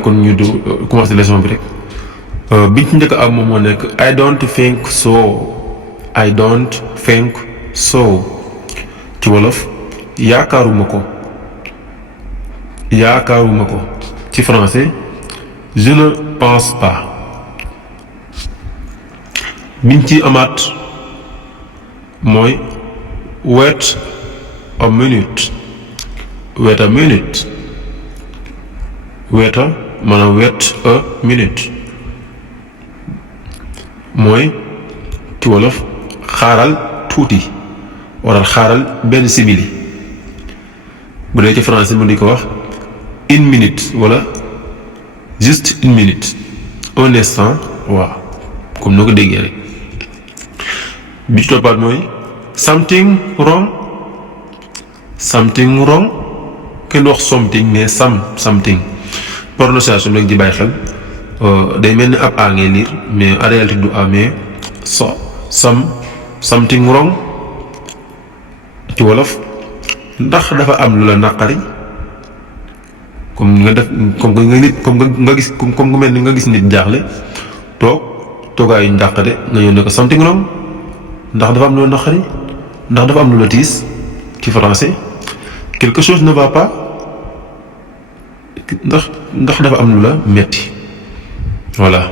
kon ñu du commencer leçon bi rek biñ ci njëkk am moom moo nekk I don't think so. I don't think so ci wolof yaakaaruma ko ci français je ne pense pas. biñ ci amaat mooy wait a minute. Wait a minute mooy ci wolof xaaral tuuti wala xaaral benn simili. bu dee ci français mu di ko wax une minute wala juste une minute, un instant. waaw comme noo ko déggee rek. bi ci toppaat mooy something wrong kenn wax something mais something. prononciation bi nag di bàyyi xel day mel ni ab a ngay lire mais en réalité du a mais something wrong ci wolof ndax dafa am lu la naqari comme nga gis nga mel ni nga gis nit jaaxle toogaayu njàqare nga ñëw ne ko something wrong ndax dafa am lu la naqari ndax dafa am lu la tiis ci français quelque chose ne va pas ndax dafa am lu la metti voilà.